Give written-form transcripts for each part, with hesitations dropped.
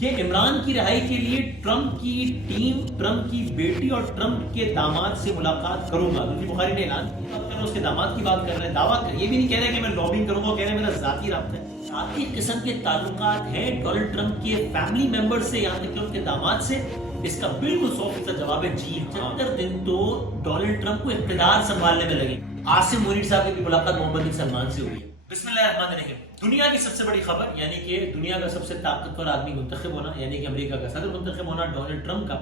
کہ عمران کی رہائی کے لیے ٹرمپ کی ٹیم ٹرمپ کی بیٹی اور ٹرمپ کے داماد سے ملاقات کروں گا. زلفی بخاری نے اعلان کی بات کر رہے ہیں, اس کے داماد کی بات کر رہے ہیں, دعویٰ کر, یہ بھی نہیں کہہ رہے کہ میں لابنگ کروں گا, کہہ رہے ہیں میرا ذاتی رابطہ ہے. ذاتی قسم کے تعلقات ہیں ڈونلڈ ٹرمپ کے فیملی ممبر سے, یہاں تک کہ ان کے داماد سے. اس کا بالکل 100% جواب ہے جی ہاں. 70 دن تو ڈونلڈ ٹرمپ کو اقتدار سنبھالنے میں لگے. عاصم منیر صاحب کی بھی ملاقات محمد بن سلمان سے ہوئی ہے. بسم اللہ الرحمن الرحیم. دنیا کی سب سے بڑی خبر, یعنی کہ دنیا کا سب سے طاقتور آدمی منتخب ہونا, یعنی کہ امریکہ کا صدر منتخب ہونا ڈونلڈ ٹرمپ کا,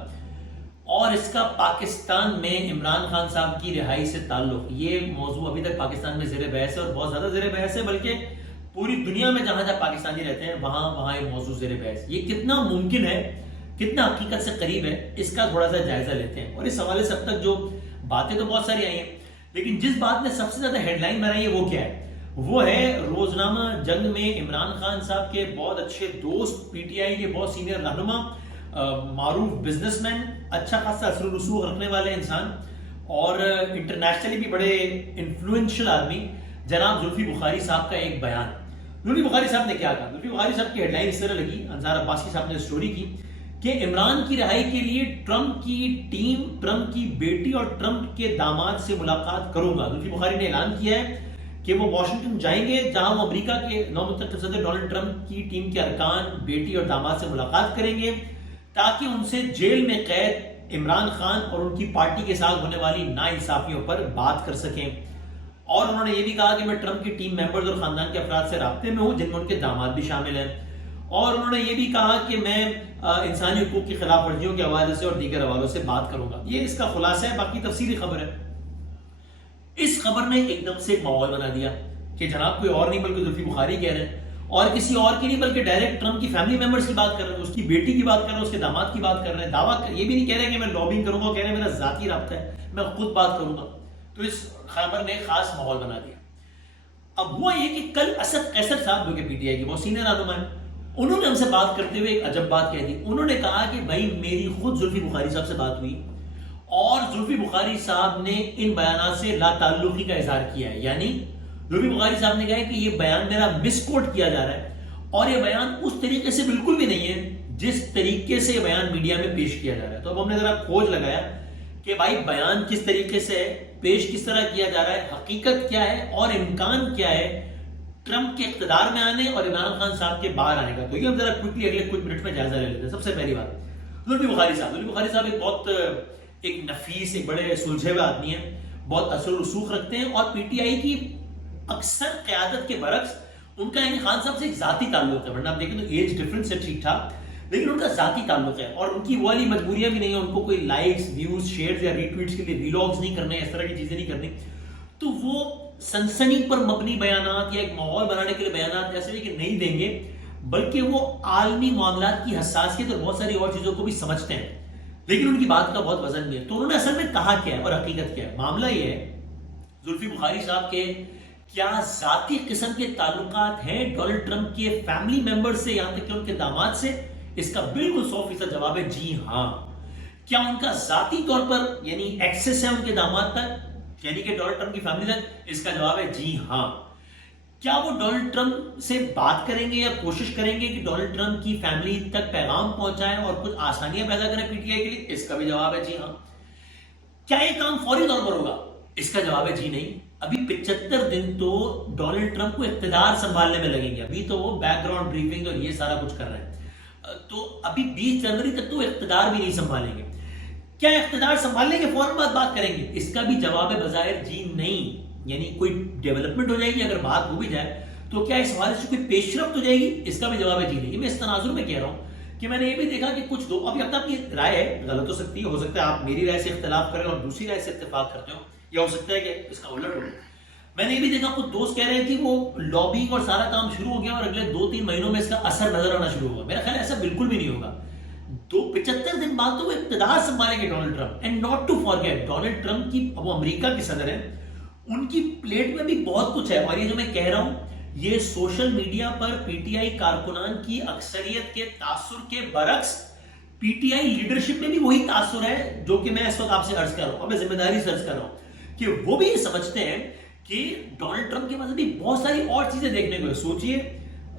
اور اس کا پاکستان میں عمران خان صاحب کی رہائی سے تعلق. یہ موضوع ابھی تک پاکستان میں زیر بحث ہے, اور بہت زیادہ زیر بحث ہے, بلکہ پوری دنیا میں جہاں جہاں پاکستانی رہتے ہیں وہاں یہ موضوع زیر بحث. یہ کتنا ممکن ہے, کتنا حقیقت سے قریب ہے, اس کا تھوڑا سا جائزہ لیتے ہیں. اور اس حوالے سے اب تک جو باتیں تو بہت ساری آئی ہیں, لیکن جس بات نے سب سے زیادہ ہیڈ لائن بنائی ہے وہ کیا ہے؟ وہ ہے روزنامہ جنگ میں عمران خان صاحب کے بہت اچھے دوست, پی ٹی آئی کے بہت سینئر رہنما, معروف بزنس مین, اچھا خاصا اثر و رسوخ رکھنے والے انسان, اور انٹرنیشنلی بھی بڑے انفلوئنشل آدمی, جناب زلفی بخاری صاحب کا ایک بیان. زلفی بخاری صاحب نے کیا کہا؟ زلفی بخاری صاحب کی ہیڈ لائن اس طرح لگی, انصار عباسی صاحب نے اسٹوری کی کہ عمران کی رہائی کے لیے ٹرمپ کی ٹیم ٹرمپ کی بیٹی اور ٹرمپ کے داماد سے ملاقات کروں گا. زلفی بخاری نے اعلان کیا ہے کہ وہ واشنگٹن جائیں گے, جہاں وہ امریکہ کے نومنتخب صدر ڈونلڈ ٹرمپ کی ٹیم کے ارکان, بیٹی اور داماد سے ملاقات کریں گے, تاکہ ان سے جیل میں قید عمران خان اور ان کی پارٹی کے ساتھ ہونے والی ناانصافیوں پر بات کر سکیں. اور انہوں نے یہ بھی کہا کہ میں ٹرمپ کی ٹیم ممبرز اور خاندان کے افراد سے رابطے میں ہوں, جن میں ان کے داماد بھی شامل ہیں. اور انہوں نے یہ بھی کہا کہ میں انسانی حقوق کی خلاف ورزیوں کے حوالے سے اور دیگر حوالوں سے بات کروں گا. یہ اس کا خلاصہ ہے, باقی تفصیلی خبر ہے. اس خبر نے ایک دم سے ایک ماحول بنا دیا کہ جناب کوئی اور نہیں بلکہ زلفی بخاری کہہ رہے ہیں, اور کسی اور کی نہیں بلکہ ڈائریکٹ ٹرمپ کی فیملی ممبرز کی بات کر رہے ہیں, اس کی بیٹی کی بات کر رہے ہیں, اس کے داماد کی بات کر رہے ہیں. دعویٰ یہ بھی نہیں کہہ رہے کہ میں لابنگ کروں گا, کہہ رہے ہیں میرا ذاتی رابطہ ہے, میں خود بات کروں گا. تو اس خبر نے خاص ماحول بنا دیا. اب ہوا یہ کہ کل اسد قیصر صاحب جو کہ پی ٹی آئی کی بہت سینئر رہنما ہیں, انہوں نے ہم سے بات کرتے ہوئے ایک عجب بات کہہ دی. انہوں نے کہا کہ بھائی میری خود زلفی بخاری صاحب سے بات ہوئی, اور زلفی بخاری صاحب نے ان بیانات سے لا تعلقی کا اظہار کیا ہے. یعنی زلفی بخاری صاحب نے کہا کہ یہ بیان میرا مس کوٹ کیا جا رہا ہے, اور یہ بیان اس طریقے سے بالکل بھی نہیں ہے جس طریقے سے یہ بیان میڈیا میں پیش کیا جا رہا ہے. تو اب ہم نے ذرا کھوج لگایا کہ بھائی بیان کس طریقے سے ہے, پیش کس طرح کیا جا رہا ہے, حقیقت کیا ہے, اور امکان کیا ہے ٹرمپ کے اقتدار میں آنے اور عمران خان صاحب کے باہر آنے کا. تو یہ ہم ذرا کوئکلی اگلے کچھ منٹ میں جائزہ لے لیتے ہیں. سب سے پہلی بات, زلفی بخاری صاحب ایک بہت ایک نفیس, ایک بڑے سلجھے ہوئے آدمی ہیں, بہت اثر و رسوخ رکھتے ہیں, اور پی ٹی آئی کی اکثر قیادت کے برعکس ان کا یعنی خان صاحب سے ایک ذاتی تعلق ہے. ورنہ آپ دیکھیں تو ایج ڈفرنس ہے ٹھیک ٹھاک, لیکن ان کا ذاتی تعلق ہے, اور ان کی وہ والی مجبوریاں بھی نہیں ہیں, ان کو کوئی لائکس, ویوز, شیئرز یا ری ٹویٹس کے لیے ویلاگز نہیں کرنے, اس طرح کی چیزیں نہیں کرنی. تو وہ سنسنی پر مبنی بیانات یا ایک ماحول بنانے کے لیے بیانات ایسے بھی کہ نہیں دیں گے, بلکہ وہ عالمی معاملات کی حساسیت اور بہت ساری اور چیزوں کو بھی سمجھتے ہیں, لیکن ان کی بات کا بہت وزن بھی ہے. تو انہوں نے اصل میں کہا کیا ہے اور حقیقت کیا ہے؟ معاملہ یہ ہے, زلفی بخاری صاحب کے کیا ذاتی قسم کے تعلقات ہیں ڈونلڈ ٹرمپ کے فیملی ممبر سے, یہاں تک کہ ان کے داماد سے؟ اس کا بالکل 100% جواب ہے جی ہاں. کیا ان کا ذاتی طور پر یعنی ایکسس ہے ان کے داماد تک, یعنی کہ ڈونلڈ ٹرمپ کی فیملی تک؟ اس کا جواب ہے جی ہاں. کیا وہ ڈونلڈ ٹرمپ سے بات کریں گے یا کوشش کریں گے کہ ڈونلڈ ٹرمپ کی فیملی تک پیغام پہنچائیں اور کچھ آسانیاں پیدا کریں پی ٹی آئی کے لیے؟ اس کا بھی جواب ہے جی ہاں. کیا یہ کام فوری طور پر ہوگا؟ اس کا جواب ہے جی نہیں. ابھی 75 دن تو ڈونلڈ ٹرمپ کو اقتدار سنبھالنے میں لگیں گے. ابھی تو وہ بیک گراؤنڈ بریفنگ اور یہ سارا کچھ کر رہے ہیں, تو ابھی 20 جنوری تک تو اقتدار بھی نہیں سنبھالیں گے. کیا اقتدار سنبھالنے کے فوراً بعد بات کریں گے؟ اس کا بھی جواب ہے بظاہر جی نہیں. یعنی کوئی ڈیولپمنٹ ہو جائے گی, اگر بات ہو بھی جائے تو کیا اس حوالے سے کوئی پیش رفت ہو جائے گی؟ اس کا بھی جواب ہے جی نہیں. میں اس تناظر میں کہہ رہا ہوں کہ میں نے یہ بھی دیکھا کہ کچھ لوگ, ابھی اب تک یہ رائے ہے, غلط ہو سکتی ہے, ہو سکتا ہے آپ میری رائے سے اختلاف کریں اور دوسری رائے سے اتفاق کرتے ہو, یا ہو سکتا ہے کہ اس کا الٹ ہو. میں نے یہ بھی دیکھا کچھ دوست کہہ رہے تھے وہ لابنگ اور سارا کام شروع ہو گیا اور اگلے 2-3 مہینوں میں اس کا اثر نظر آنا شروع ہوگا. میرا خیال ایسا بالکل بھی نہیں ہوگا. 75 دن بعد تو وہ اقتدار سنبھالیں گے Donald Trump. And not to forget, Donald Trump کی, وہ امریکہ کے صدر ہیں, ان کی پلیٹ میں بھی بہت کچھ ہے. اور یہ جو میں کہہ رہا ہوں یہ social media per P T I کارکنان کی اکثریت کے تاثر کے برعکس پی ٹی آئی لیڈرشپ میں بھی وہی تاثر ہے جو کہ میں اس وقت آپ سے عرض کر رہا ہوں, اور میں ذمہ داری سے عرض کر رہا ہوں کہ وہ بھی یہ سمجھتے ہیں کہ ڈونلڈ ٹرمپ کے پاس بھی بہت ساری اور چیزیں دیکھنے کو ہے. سوچئے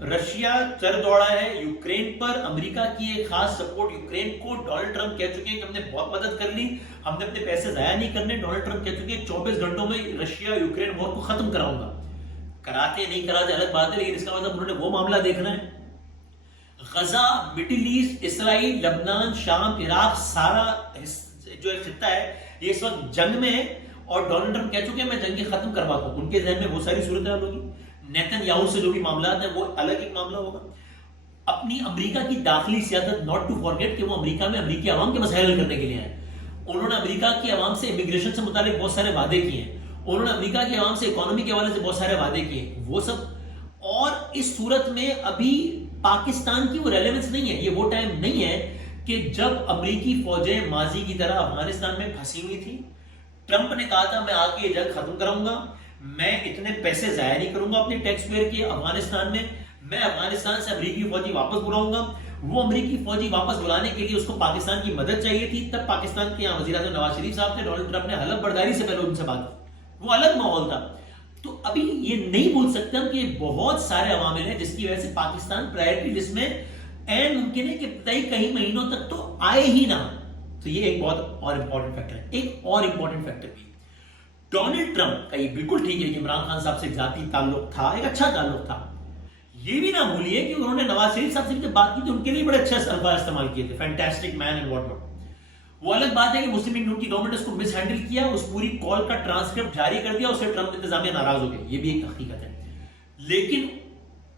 رشیا چر دوڑا ہے یوکرین پر. امریکہ کی ایک خاص سپورٹ یوکرین کو. ڈونلڈ ٹرمپ کہہ چکے ہیں کہ ہم نے بہت مدد کر لی, ہم نے اپنے پیسے ضائع نہیں کرنے. ڈونلڈ ٹرمپ کہہ چکے ہیں 24 گھنٹوں میں رشیا یوکرین وار کو ختم کراؤں گا. کراتے نہیں کراتے الگ بات ہے, لیکن اس کا مطلب انہوں نے وہ معاملہ دیکھنا ہے. غزہ, مڈل ایسٹ, اسرائیل, لبنان, شام, عراق, سارا جو خطہ ہے یہ اس وقت جنگ میں ہے, اور ڈونلڈ ٹرمپ کہہ چکے ہیں میں جنگ ختم کرواتا ہوں. ان کے ذہن میں وہ ساری صورتحال ہوگی. نیتن یاہو سے جو بھی معاملات ہیں وہ الگ ایک معاملہ ہوگا. اپنی امریکہ کی داخلی سیاست, ناٹ ٹو فارگیٹ کہ وہ امریکہ میں امریکی عوام کے مسائل حل کرنے کے لیے آئے. انہوں نے امریکہ کی عوام سے امیگریشن سے متعلق بہت سارے وعدے کیے ہیں. انہوں نے امریکہ کی عوام سے اکانومی کے حوالے سے بہت سارے وعدے کیے, وہ سب. اور اس صورت میں ابھی پاکستان کی وہ ریلیونس نہیں ہے. یہ وہ ٹائم نہیں ہے کہ جب امریکی فوجیں ماضی کی طرح افغانستان میں پھنسی ہوئی تھی. ٹرمپ نے کہا تھا میں آ کے یہ جنگ ختم کراؤں گا, میں اتنے پیسے ضائع نہیں کروں گا اپنے ٹیکس پیئر کے افغانستان میں افغانستان سے امریکی فوجی واپس بلاؤں گا. وہ امریکی فوجی واپس بلانے کے لیے اس کو پاکستان کی مدد چاہیے تھی. تب پاکستان کے یہاں وزیر اعظم نواز شریف صاحب تھے, ڈونلڈ ٹرمپ نے حلف برداری سے پہلے ان سے بات کی, وہ الگ ماحول تھا. تو ابھی یہ نہیں بول سکتے ہم کہ بہت سارے عوامل ہیں جس کی وجہ سے پاکستان پرائرٹی لسٹ میں این ممکن ہے کہ ابتدائی کئی مہینوں تک تو آئے ہی نہ. تو یہ ایک بہت اور امپورٹنٹ فیکٹر ہے. ایک اور امپورٹنٹ فیکٹر بھی ڈونلڈ ٹرمپ کا یہ بالکل ٹھیک ہے کہ عمران خان صاحب سے ایک ذاتی تعلق تھا, ایک اچھا تعلق تھا. یہ بھی نہ بھولیے کہ انہوں نے نواز شریف صاحب سے جب بات کی تو ان کے لیے بڑے اچھے الفاظ استعمال کیے تھے, fantastic man and what not. وہ الگ بات ہے کہ مسلم لیگ نون کی گورنمنٹ نے اس کو مس ہینڈل کیا, اس پوری کال کا ٹرانسکرپٹ جاری کر دیا, اس سے ٹرمپ انتظامیہ ناراض ہو گئے, یہ بھی ایک حقیقت ہے. لیکن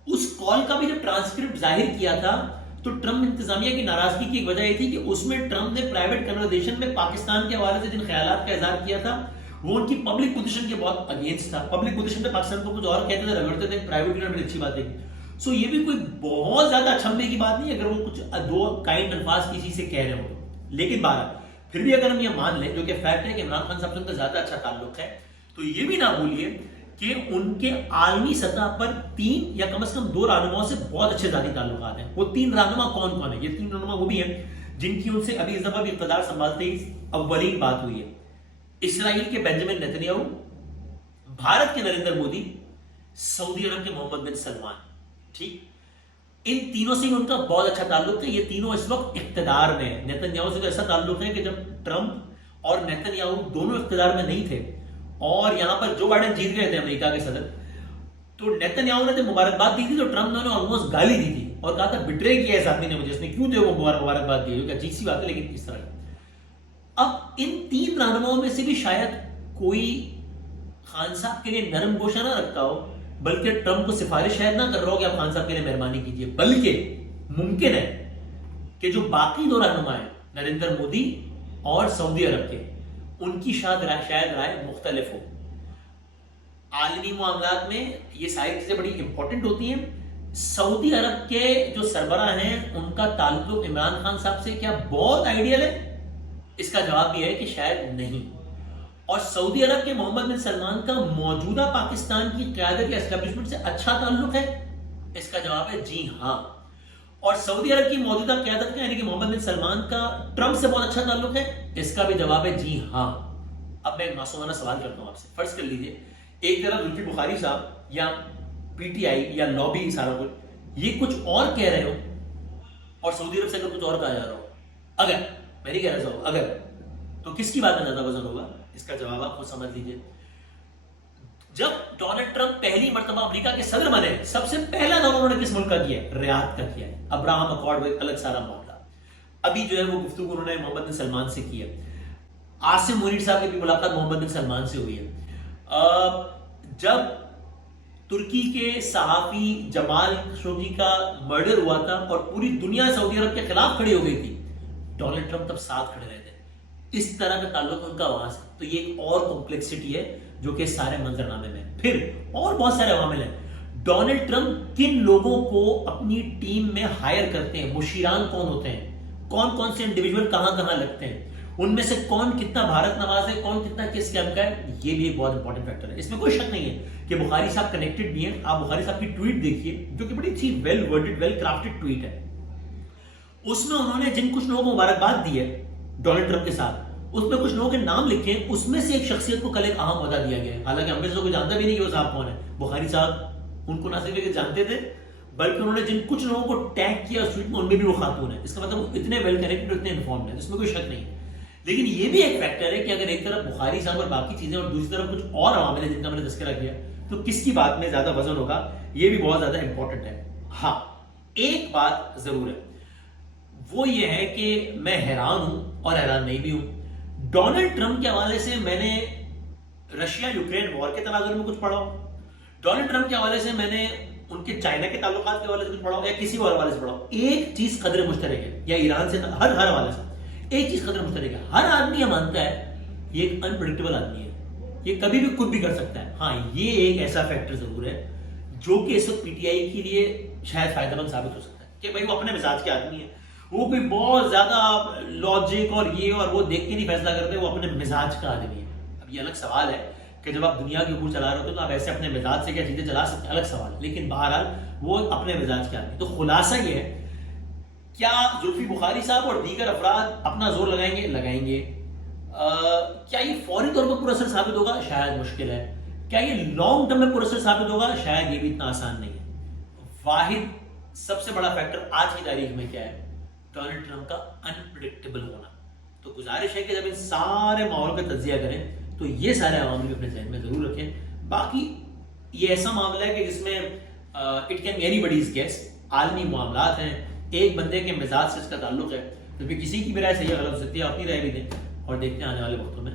اس کال کا بھی جب ٹرانسکرپٹ ظاہر کیا تھا تو ٹرمپ انتظامیہ کی ناراضگی کی ایک وجہ یہ تھی کہ اس میں ٹرمپ نے پرائیویٹ کنورسیشن میں پاکستان کے حوالے سے جن خیالات کا اظہار کیا تھا وہ ان کی پبلک پوزیشن کے بہت اگینسٹ تھا. پبلک پوزیشن پہ پاکستان کو کچھ اور کہتے تھے, رگڑتے تھے, پرائیویٹ یونٹ میں اچھی بات ہے. سو یہ بھی کوئی بہت زیادہ اچھمبے کی بات نہیں اگر وہ کچھ دو کائنڈ الفاظ کسی سے کہہ رہے ہو تو. لیکن بہرحال پھر بھی اگر ہم یہ مان لیں, جو کہ فیکٹ ہے کہ عمران خان صاحب سے ان کا زیادہ اچھا تعلق ہے, تو یہ بھی نہ بھولیے کہ ان کے عالمی سطح پر 3 یا کم از کم 2 رہنماؤں سے بہت اچھے ذاتی تعلقات ہیں. وہ 3 رہنما کون کون ہیں؟ یہ 3 رہنما وہ بھی ہیں جن کی ان سے ابھی اس دفعہ بھی اقتدار سنبھالتے ہی اولین بات ہوئی ہے. اسرائیل کے بنجامن نیتنیاہو, بھارت کے نریندر مودی, سعودی عرب کے محمد بن سلمان. ٹھیک, ان تینوں سے ان کا بہت اچھا تعلق ہے. یہ تینوں اس وقت اقتدار میں ہیں. نیتنیاہو سے تو ایسا تعلق ہے کہ جب ٹرمپ اور نیتنیاہو دونوں اقتدار میں نہیں تھے اور یہاں پر جو بائیڈن جیت گئے تھے امریکہ کے صدر, تو نیتنیاہو نے جب مبارکباد دی تھی تو ٹرمپ نے انہیں آلموسٹ گالی دی تھی اور کہا تھا بٹرے کیا اس آدمی نے مجھے, اس نے کیوں دے وہ مبارکباد دی, جو کہ عجیب سی بات ہے لیکن اس طرح. اب ان 3 رہنماؤں میں سے بھی شاید کوئی خان صاحب کے لیے نرم گوشہ نہ رکھتا ہو, بلکہ ٹرمپ کو سفارش شاید نہ کر رہا ہو کہ آپ خان صاحب کے لیے مہربانی کیجیے, بلکہ ممکن ہے کہ جو باقی 2 رہنما ہیں نریندر مودی اور سعودی عرب کے, ان کی شاید رائے مختلف ہو. عالمی معاملات میں یہ ساری چیزیں بڑی امپورٹنٹ ہوتی ہیں. سعودی عرب کے جو سربراہ ہیں ان کا تعلق عمران خان صاحب سے کیا بہت آئیڈیل ہے؟ اس کا جواب یہ ہے کہ شاید نہیں. اور سعودی عرب کے محمد بن سلمان کا موجودہ پاکستان کی قیادت یا اسٹیبلشمنٹ سے اچھا تعلق ہے؟ اس کا جواب ہے جی ہاں. اور سعودی عرب کی موجودہ قیادت کا یعنی کہ محمد بن سلمان کا ٹرمپ سے بہت اچھا تعلق ہے؟ اس کا بھی جواب ہے جی ہاں. اب میں معصومانہ سوال کرتا ہوں آپ سے. فرض کر لیجئے ایک طرف زلفی بخاری صاحب یا پی ٹی آئی یا لابی سارا کچھ یہ کچھ اور کہہ رہے ہو اور سعودی عرب سے اگر کچھ اور کہا جا رہا ہو, اگر میں نہیں کہہ رہا ہوں اگر, تو کس کی بات میں زیادہ وزن ہوگا؟ اس کا جواب آپ خود سمجھ لیجئے. جب ڈونلڈ ٹرمپ پہلی مرتبہ امریکہ کے صدر بنے, سب سے پہلا دورہ انہوں نے کس ملک کا کیا؟ ریاض کا کیا ہے. ابراہم اکارڈ ایک الگ سارا معاملہ. ابھی جو ہے وہ گفتگو انہوں نے محمد بن سلمان سے کی ہے. عاصم منیر صاحب کی بھی ملاقات محمد بن سلمان سے ہوئی ہے. جب ترکی کے صحافی جمال خشوگی کا مرڈر ہوا تھا اور پوری دنیا سعودی عرب کے خلاف کھڑی ہو گئی تھی, ڈونلڈ ٹرمپ تب ساتھ کھڑے رہے تھے. اس طرح کا تعلق ان کا وہاں سے. تو یہ ایک اور کمپلیکسٹی ہے جو کہ سارے منظرنامے میں. پھر اور بہت سارے عوامل ہیں. ڈونلڈ ٹرمپ کن لوگوں کو اپنی ٹیم میں ہائر کرتے ہیں, مشیران کون ہوتے ہیں, کون کون سے انڈیویجول کہاں کہاں لگتے ہیں, ان میں سے کون کتنا بھارت نواز ہے, کون کتنا کس کیمپ کا ہے, یہ بھی ایک بہت امپورٹنٹ فیکٹر ہے. اس میں کوئی شک نہیں ہے کہ بخاری صاحب کنیکٹڈ بھی ہیں. آپ بخاری صاحب کی ٹویٹ دیکھیے جو کہ بڑی اچھی well worded well crafted tweet ہے. اس میں انہوں نے جن کچھ لوگوں کو مبارکباد دی ہے ڈونلڈ ٹرمپ کے ساتھ, اس میں کچھ لوگوں کے نام لکھے, اس میں سے ایک شخصیت کو کل ایک اہم عہدہ دیا گیا ہے. حالانکہ ہم میں سے کوئی جانتا بھی نہیں کہ وہ صاحب کون ہے. بخاری صاحب ان کو نہ صرف کہ جانتے تھے بلکہ انہوں نے جن کچھ لوگوں کو ٹیگ کیا اس ٹویٹ میں ان میں بھی وہ خاتون ہے. اس کا مطلب وہ اتنے ویل کنیکٹڈ, اتنے انفارمڈ ہیں, اس میں کوئی شک نہیں. لیکن یہ بھی ایک فیکٹر ہے کہ اگر ایک طرف بخاری صاحب اور باقی چیزیں اور دوسری طرف کچھ اور عوامل ہیں جن کا میں نے تذکرہ کیا, تو کس کی بات میں زیادہ وزن ہوگا, یہ بھی بہت زیادہ امپورٹنٹ ہے. ہاں ایک بات ضرور ہے, وہ یہ ہے کہ میں حیران ہوں اور حیران نہیں بھی ہوں. ڈونلڈ ٹرمپ کے حوالے سے میں نے رشیا یوکرین وار کے تناظر میں کچھ پڑھا ہو, ڈونلڈ ٹرمپ کے حوالے سے میں نے ان کے چائنا کے تعلقات کے حوالے سے کچھ پڑھا ہو, یا کسی اور حوالے سے پڑھا ہو, ایک چیز قدر مشترک ہے, یا ایران سے ہر حوالے سے ایک چیز قدر مشترک ہے, ہر آدمی یہ مانتا ہے یہ ایک انپریڈکٹیبل آدمی ہے, یہ کبھی بھی کچھ بھی کر سکتا ہے. ہاں یہ ایک ایسا فیکٹر ضرور ہے جو کہ اس وقت پی ٹی آئی کے لیے شاید فائدہ مند ثابت ہو سکتا ہے کہ بھائی وہ اپنے مزاج کے آدمی ہے, وہ کوئی بہت زیادہ لاجک اور یہ اور وہ دیکھ کے نہیں فیصلہ کرتے, وہ اپنے مزاج کا آدمی ہے. اب یہ الگ سوال ہے کہ جب آپ دنیا کے اوپر چلا رہے ہوتے ہیں تو آپ ایسے اپنے مزاج سے کیا چیزیں چلا سکتے ہیں, الگ سوال ہے, لیکن بہرحال وہ اپنے مزاج کے آدمی. تو خلاصہ یہ ہے, کیا زلفی بخاری صاحب اور دیگر افراد اپنا زور لگائیں گے؟ کیا یہ فوری طور پر پراثر ثابت ہوگا؟ شاید مشکل ہے. کیا یہ لانگ ٹرم میں پراثر ثابت ہوگا؟ شاید یہ بھی اتنا آسان نہیں ہے. واحد سب سے بڑا فیکٹر آج کی تاریخ میں کیا ہے؟ ڈونلڈ ٹرمپ کا انپریڈکٹیبل ہونا. تو گزارش ہے کہ جب ان سارے ماحول کا تجزیہ کریں تو یہ سارے عوامل بھی اپنے ذہن میں ضرور رکھیں. باقی یہ ایسا معاملہ ہے کہ جس میں it can be anybody's guess, عالمی معاملات ہیں, ایک بندے کے مزاج سے اس کا تعلق ہے, تو پھر کسی کی بھی رائے صحیح غلط ہو سکتی ہے. اپنی رائے بھی دیں اور دیکھتے ہیں آنے والے وقتوں میں